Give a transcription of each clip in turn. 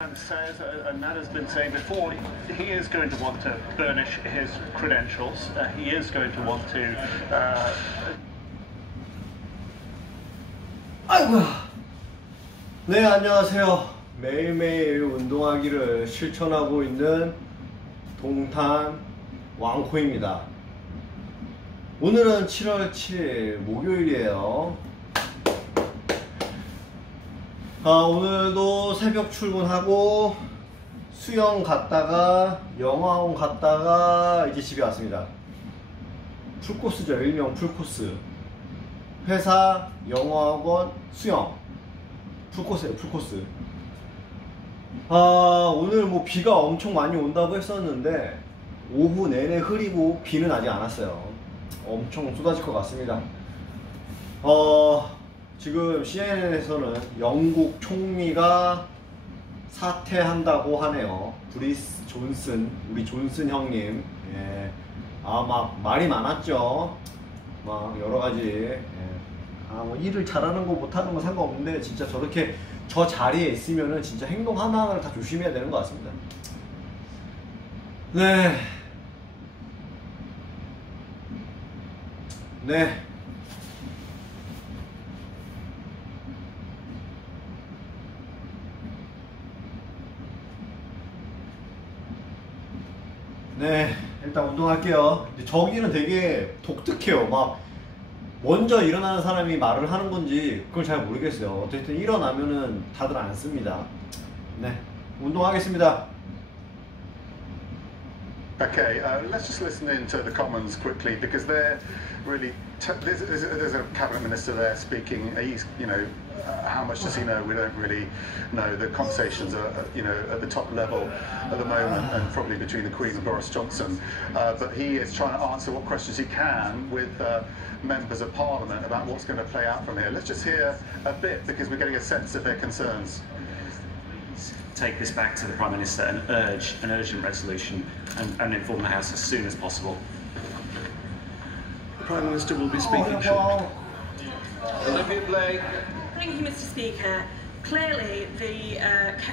And says, and that has been said before, he is going to want to burnish his credentials. He is going to want to. 아이고야. 네, 안녕하세요. 매일매일 운동하기를 실천하고 있는 동탄 왕코입니다. 오늘은 7월 7일 목요일이에요. 오늘도 새벽 출근하고 수영 갔다가 영화원 갔다가 이제 집에 왔습니다. 풀코스죠. 일명 풀코스. 회사, 영화학원, 수영. 풀코스예요, 풀코스. 오늘 뭐 비가 엄청 많이 온다고 했었는데 오후 내내 흐리고 비는 아직 안 왔어요. 엄청 쏟아질 것 같습니다. 지금 CNN에서는 영국 총리가 사퇴한다고 하네요. 브리스 존슨, 우리 존슨 형님. 예. 막 말이 많았죠. 막 여러가지. 예. 뭐 일을 잘하는 거 못하는 거 상관없는데 진짜 저렇게 저 자리에 있으면은 진짜 행동 하나하나를 다 조심해야 되는 것 같습니다. 네. 네. 네, 일단 운동할게요. 저기는 되게 독특해요. 막 먼저 일어나는 사람이 말을 하는 건지 그걸 잘 모르겠어요. 어쨌든 일어나면은 다들 안 씁니다. 네, 운동하겠습니다. Okay, let's just listen in to the Commons quickly because they're really. There's a cabinet minister there speaking. He's, how much does he know? We don't really know. The conversations are, at the top level at the moment, and probably between the Queen and Boris Johnson. But he is trying to answer what questions he can with members of Parliament about what's going to play out from here. Let's just hear a bit because we're getting a sense of their concerns. Take this back to the Prime Minister and urge an urgent resolution and inform the House as soon as possible. The Prime Minister will be speaking shortly. Olivia Blake. Thank you, Mr. Speaker. Clearly, the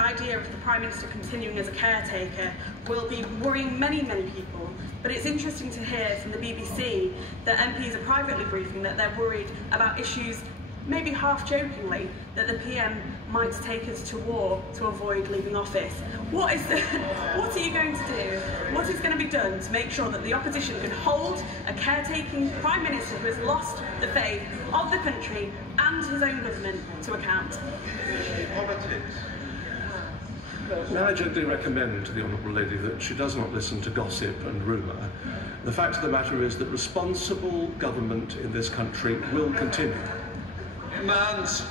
idea of the Prime Minister continuing as a caretaker will be worrying many, many people. But it's interesting to hear from the BBC that MPs are privately briefing that they're worried about issues, maybe half-jokingly, that the PM might take us to war to avoid leaving office. What are you going to do? What is going to be done to make sure that the opposition can hold a caretaking Prime Minister who has lost the faith of the country and his own government to account? May I gently recommend to the Honourable Lady that she does not listen to gossip and rumour. The fact of the matter is that responsible government in this country will continue. Mans.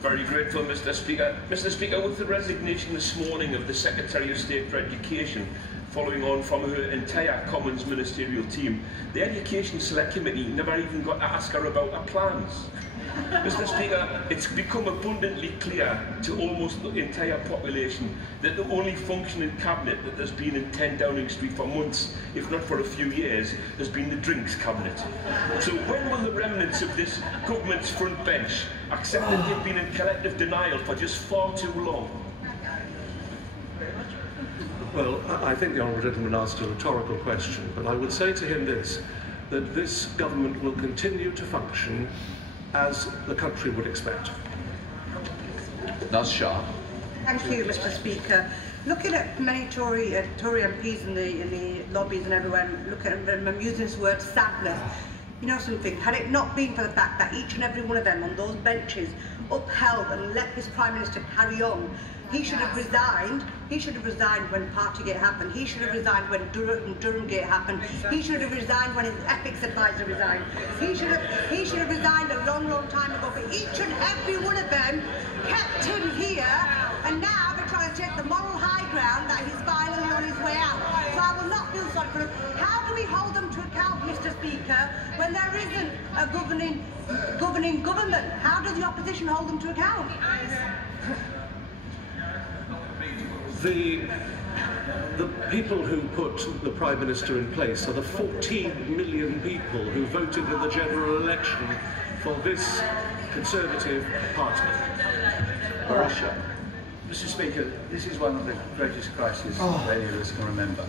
Very grateful, Mr. Speaker. Mr. Speaker, with the resignation this morning of the Secretary of State for Education, following on from her entire Commons ministerial team, the Education Select Committee never even got to ask her about her plans. Mr. Speaker, it's become abundantly clear to almost the entire population that the only functioning cabinet that there's been in 10 Downing Street for months, if not for a few years, has been the drinks cabinet. So when will the remnants of this government's front bench accept that they've been in collective denial for just far too long? Well, I think the Honourable Gentleman asked a rhetorical question, but I would say to him this, that this government will continue to function as the country would expect. Naz Shah. Thank you, Mr. Speaker. Looking at many Tory MPs in the lobbies and everywhere, looking at them, I'm using this word sadness. You know something, had it not been for the fact that each and every one of them on those benches upheld and let this Prime Minister carry on, he should have resigned. He should have resigned when Partygate happened. He should have resigned when Durhamgate happened. He should have resigned when his ethics advisor resigned. He should have resigned a long, long time ago. But each and every one of them kept him here, and now they're trying to take the moral high ground that he's finally on his way out. So I will not feel sorry for him. How do we hold them to account, Mr. Speaker, when there isn't a governing government? How does the opposition hold them to account? The people who put the Prime Minister in place are the 14 million people who voted in the general election for this Conservative Party. Marisha. Mr. Speaker, this is one of the greatest crises any of us can remember.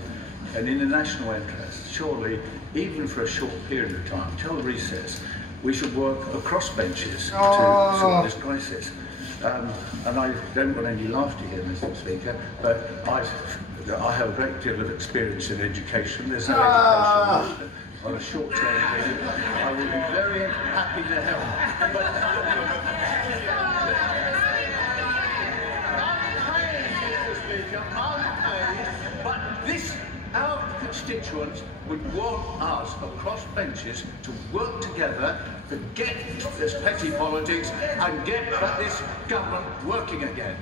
And in the national interest, surely, even for a short period of time, till recess, we should work across benches to sort this crisis. And I don't want any laughter here, Mr. Speaker, but I have a great deal of experience in education. There's no education on a short-term period. I will be very happy to help. But this, our constituents would want us across benches to work together, forget this petty politics and get this government working again.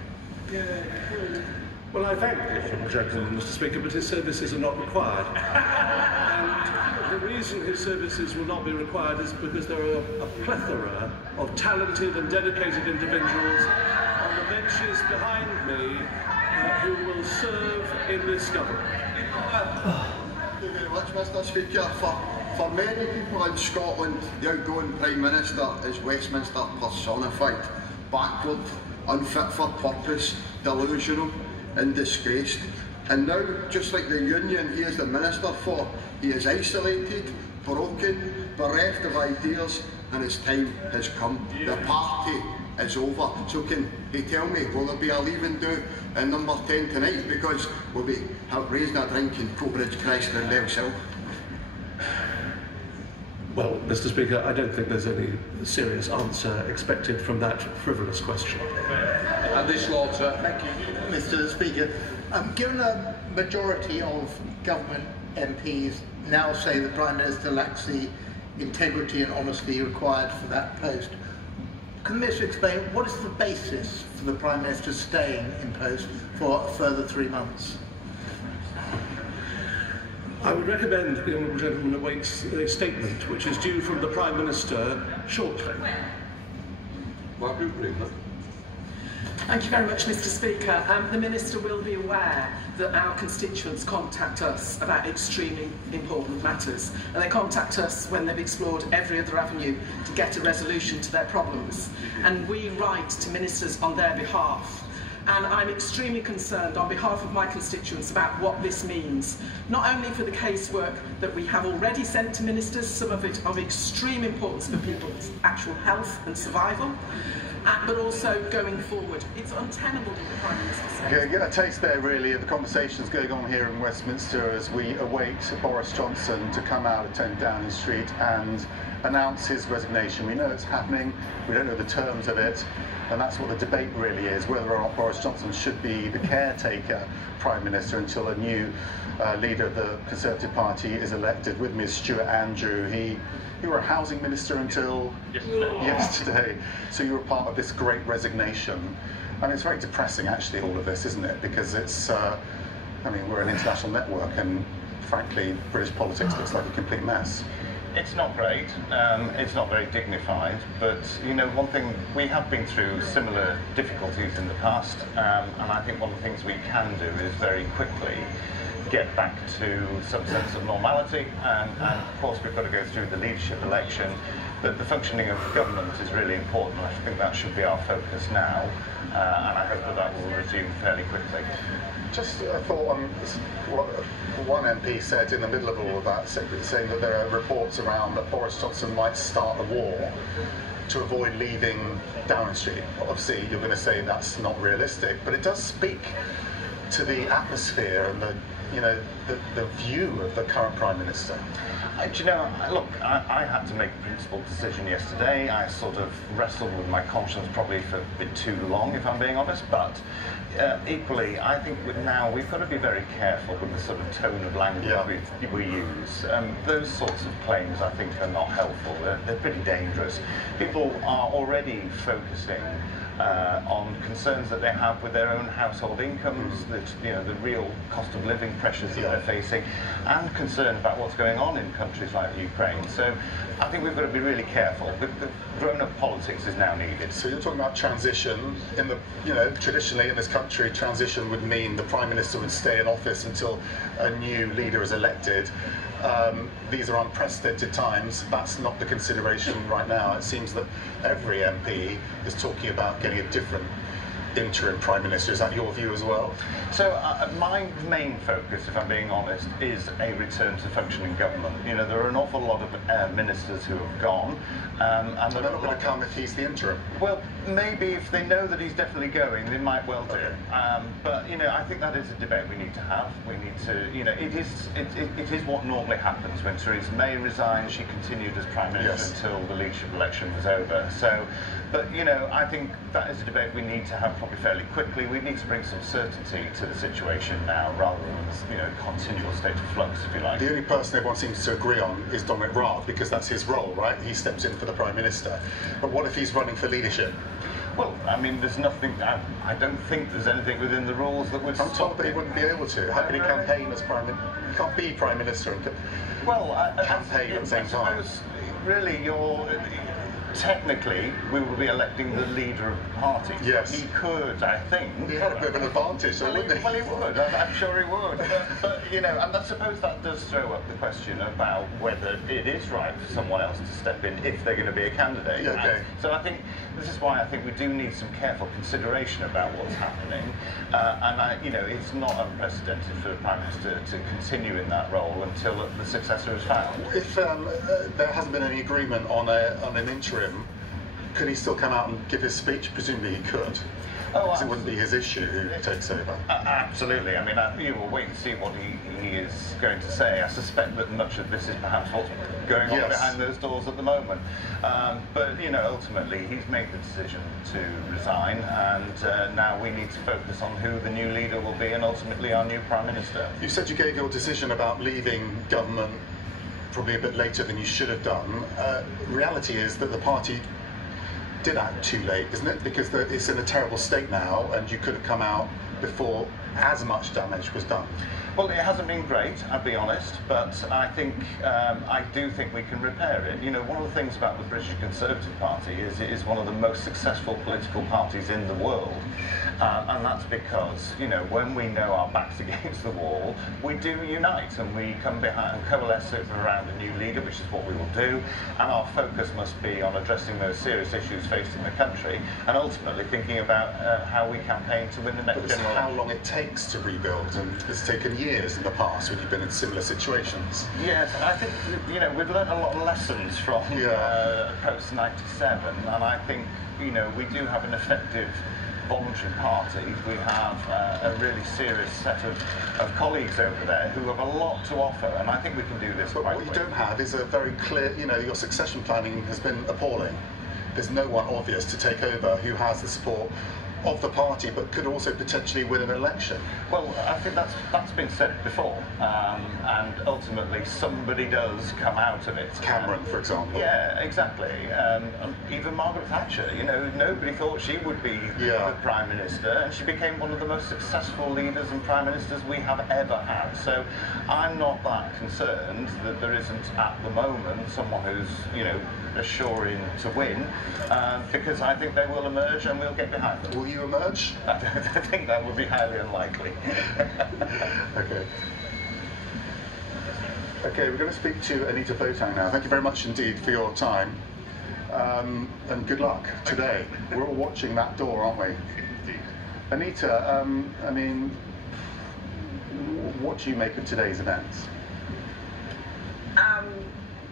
Well, I thank the honourable gentleman, Mr. Speaker, but his services are not required. And the reason his services will not be required is because there are a plethora of talented and dedicated individuals on the benches behind me who will serve in this government. Thank you very much, Mr. Speaker. For many people in Scotland, the outgoing Prime Minister is Westminster personified. Backward, unfit for purpose, delusional and disgraced. And now, just like the union he is the Minister for, he is isolated, broken, bereft of ideas, and his time has come. The party is over. So can he tell me, will there be a leaving do in number 10 tonight? Because we'll be raising a drink in Coatbridge Chrysler and Bellshill. Well, Mr. Speaker, I don't think there's any serious answer expected from that frivolous question. Andy Slaughter. Thank you, Mr. Speaker. Given a majority of government MPs now say the Prime Minister lacks the integrity and honesty required for that post, can the Minister explain what is the basis for the Prime Minister staying in post for a further 3 months? I would recommend the honourable gentleman awaits a statement which is due from the Prime Minister shortly. Thank you very much, Mr. Speaker. The Minister will be aware that our constituents contact us about extremely important matters, and they contact us when they've explored every other avenue to get a resolution to their problems. And we write to ministers on their behalf. And I'm extremely concerned on behalf of my constituents about what this means, not only for the casework that we have already sent to ministers, some of it of extreme importance for people's actual health and survival, but also going forward. It's untenable, what the Prime Minister says. You get a taste there, really, of the conversations going on here in Westminster as we await Boris Johnson to come out at 10 Downing Street and announce his resignation. We know it's happening, we don't know the terms of it, and that's what the debate really is, whether or not Boris Johnson should be the caretaker Prime Minister until a new leader of the Conservative Party is elected. With me is Stuart Andrew. You were a housing minister until yesterday, so you were part of this great resignation. And it's very depressing, actually, all of this, isn't it? Because it's, I mean, we're an international network, and frankly, British politics looks like a complete mess. It's not great, it's not very dignified, but you know, one thing, we have been through similar difficulties in the past, and I think one of the things we can do is very quickly get back to some sense of normality, and of course we've got to go through the leadership election, but the functioning of government is really important. I think that should be our focus now, and I hope that that will resume fairly quickly. Just a thought on what one MP said in the middle of all of that, saying that there are reports around that Boris Johnson might start a war to avoid leaving Downing Street. Obviously, you're going to say that's not realistic, but it does speak to the atmosphere and the view of the current Prime Minister. Do you know, look, I had to make a principled decision yesterday. I sort of wrestled with my conscience probably for a bit too long, if I'm being honest, but equally, I think now we've got to be very careful with the sort of tone of language we use. Those sorts of claims, I think, are not helpful. They're pretty dangerous. People are already focusing on concerns that they have with their own household incomes, the real cost of living pressures that they're facing, and concern about what's going on in countries like Ukraine. So I think we've got to be really careful. The grown-up politics is now needed. So you're talking about transition. In the, traditionally in this country, transition would mean the Prime Minister would stay in office until a new leader is elected. These are unprecedented times. That's not the consideration right now. It seems that every MP is talking about getting a different interim Prime Minister. Is that your view as well? So my main focus, if I'm being honest, is a return to functioning government. You know, there are an awful lot of ministers who have gone. And they're not going to come if he's the interim. Well, maybe if they know that he's definitely going, they might well do. But you know, I think that is a debate we need to have. We need to, you know, it is what normally happens when Theresa May resigned. She continued as Prime Minister until the leadership election was over. So, but you know, I think that is a debate we need to have probably fairly quickly. We need to bring some certainty to the situation now, rather than, you know, continual state of flux, if you like. The only person everyone seems to agree on is Dominic Raab, because that's his role, right? He steps in for the Prime Minister. But what if he's running for leadership? Well, I mean, there's nothing. I don't think there's anything within the rules that would. I'm told that he wouldn't be able to. How can he campaign as Prime Minister? He can't be Prime Minister and campaign at the same time. Really, technically, we will be electing the leader of the party. Yes. He could, I think. He had a bit of an advantage, wouldn't he? Well, he would. I'm sure he would. But you know, and I suppose that does throw up the question about whether it is right for someone else to step in if they're going to be a candidate. Yeah, okay. So I think this is why I think we do need some careful consideration about what's happening. You know, it's not unprecedented for the Prime Minister to continue in that role until the successor is found. If there hasn't been any agreement on an interim, could he still come out and give his speech? Presumably he could. Because it wouldn't be his issue who takes over. Absolutely. I mean, you will wait and see what he is going to say. I suspect that much of this is perhaps what's going on behind those doors at the moment. But, you know, ultimately he's made the decision to resign, and now we need to focus on who the new leader will be and ultimately our new Prime Minister. You said you gave your decision about leaving government probably a bit later than you should have done. Reality is that the party did act too late, isn't it? Because it's in a terrible state now, and you could have come out before as much damage was done. Well, it hasn't been great, I'll be honest, but I think I do think we can repair it. You know, one of the things about the British Conservative Party is it is one of the most successful political parties in the world, and that's because, you know, when we know our backs against the wall, we do unite and we come behind and coalesce around a new leader, which is what we will do, and our focus must be on addressing those serious issues facing the country and ultimately thinking about how we campaign to win the next general election. How long it takes to rebuild, and it's taken years in the past when you've been in similar situations. Yes, I think, you know, we've learned a lot of lessons from post-97, and I think, you know, we do have an effective voluntary party. We have a really serious set of colleagues over there who have a lot to offer, and I think we can do this quite quickly. What you don't have is a very clear, you know, your succession planning has been appalling. There's no one obvious to take over who has the support of the party, but could also potentially win an election. Well, I think that's been said before, and ultimately somebody does come out of it. Cameron, for example. Yeah, exactly. Even Margaret Thatcher, you know, nobody thought she would be the Prime Minister, and she became one of the most successful leaders and Prime Ministers we have ever had. So I'm not that concerned that there isn't at the moment someone who's, you know, assuring to win, because I think they will emerge and we'll get behind them. Will you emerge? I think that would be highly unlikely. Okay. Okay, we're going to speak to Anita Boateng now. Thank you very much indeed for your time, and good luck today. We're all watching that door, aren't we? Anita, I mean, what do you make of today's events?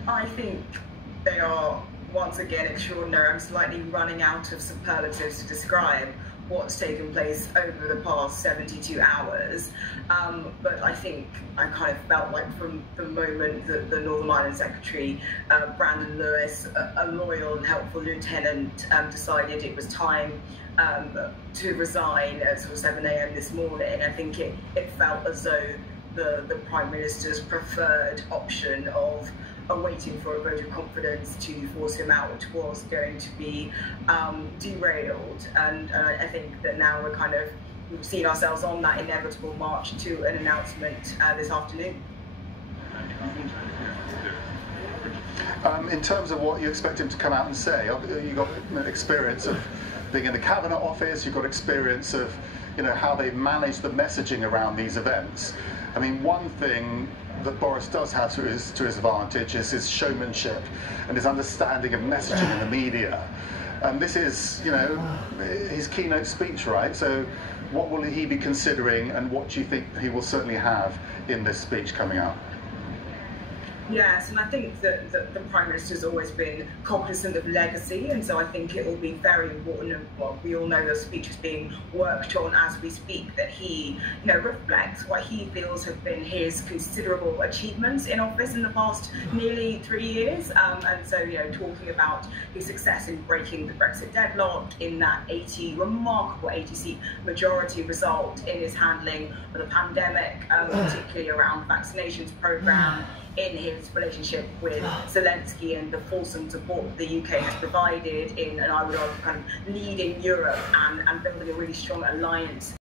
I think they are once again extraordinary. I'm slightly running out of superlatives to describe what's taken place over the past 72 hours. But I think I kind of felt like from the moment that the Northern Ireland Secretary, Brandon Lewis, a loyal and helpful lieutenant, decided it was time to resign at sort of 7 a.m. this morning, I think it felt as though the Prime Minister's preferred option of waiting for a vote of confidence to force him out was going to be derailed, and I think that now we've seen ourselves on that inevitable march to an announcement this afternoon. In terms of what you expect him to come out and say, you've got experience of being in the cabinet office, you've got experience of, you know, how they manage the messaging around these events. I mean, one thing that Boris does have to his advantage is his showmanship and his understanding of messaging in the media. And this is, you know, his keynote speech, right? So what will he be considering, and what do you think he will certainly have in this speech coming up? Yes, and I think that the Prime Minister's always been cognizant of legacy, and so I think it will be very important, and well, we all know the speech is being worked on as we speak, that he, you know, reflects what he feels have been his considerable achievements in office in the past nearly 3 years, and so, you know, talking about his success in breaking the Brexit deadlock, in that remarkable 80-seat majority result, in his handling of the pandemic, particularly around the vaccinations programme, in his relationship with Zelensky and the fulsome support the UK has provided in, and I would argue, kind of leading Europe and building a really strong alliance